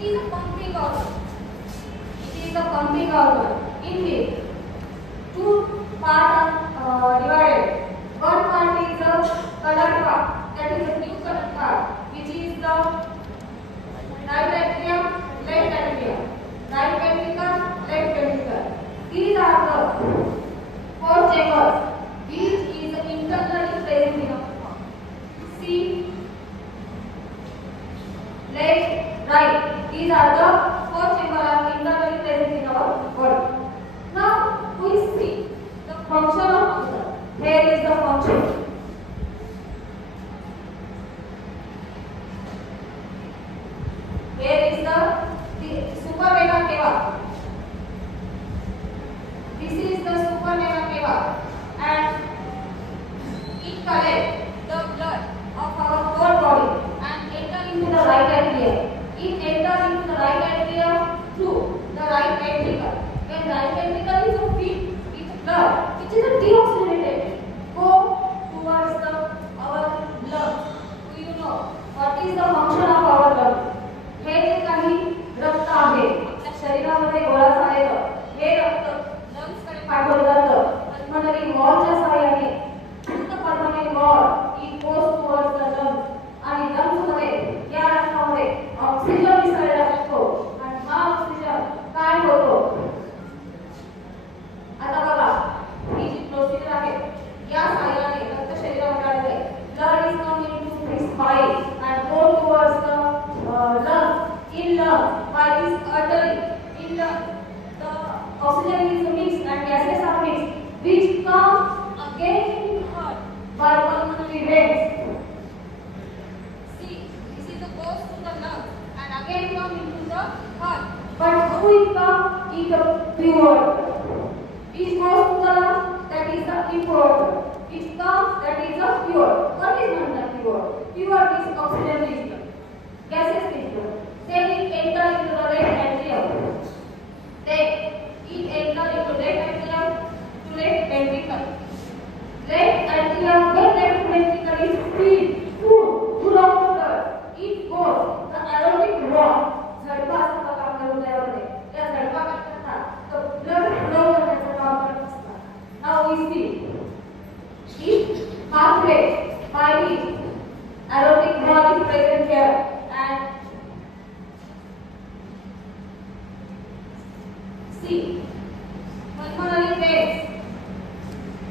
It is a pumping organ. It is a pumping organ in which two parts are divided. One part is the colored part, that is the blue colored part, which is the right atrium, left atrium, right ventricle, left ventricle. These are the four chambers, which is internally present in our body. See, left, right. These are the four chambers are internally present in our body. Now we see the function of liver. Here is the function. Here is the supravena cava. This is the supravena cava, and it collects the blood of our whole body and enter into the right atrium. It enters into the right atrium through the right ventricle. When right ventricle is filled with blood, which is a deoxygenated, go towards our lungs. Do you know what is the function of our lungs? हे जे काही रक्त आहे आपल्या शरीरामध्ये गोळा झालेलं हे रक्त lungs कडे पाठवलं जातं पल्मनरी वॉलच्या सहाय्याने पूर्ण pulmonary wall it goes towards the lungs आणि लंग्स मध्ये या रक्तामध्ये ऑक्सिजन मिसळला जातो आणि हा ऑक्सिजन काय होतो आता बघा ही जी प्रोसिजर आहे या सहाय्याने रक्त शरीरामध्ये आले blood is come into this pipe and go towards the lungs. In lungs, by this artery, in the oxygen is mixed and gases are mixed, which come again in heart by pulmonary veins. See, this is the goes to the lungs and again come into the heart. But how it come in the pure water? Which goes to the lungs, that is the impure water. Which comes, that is the pure. What is not the pure? Pure means oxygen is gases is pure. Then it enters into the left atrium. Then it enters into left atrium to left ventricle. Left atrium, when left ventricle is full of blood, it goes the aortic wall. झडपा असं काम करून त्यामध्ये त्या झडपा करतात तर blood flow करण्याचं काम करत असतात. Now we see this pathway by which aortic wall is present here and see pulmonary veins.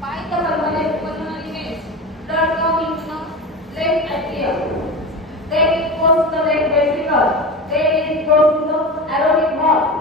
By the pulmonary veins, blood comes into the left atrium. Then it goes to the left ventricle. Then it goes to the aortic wall.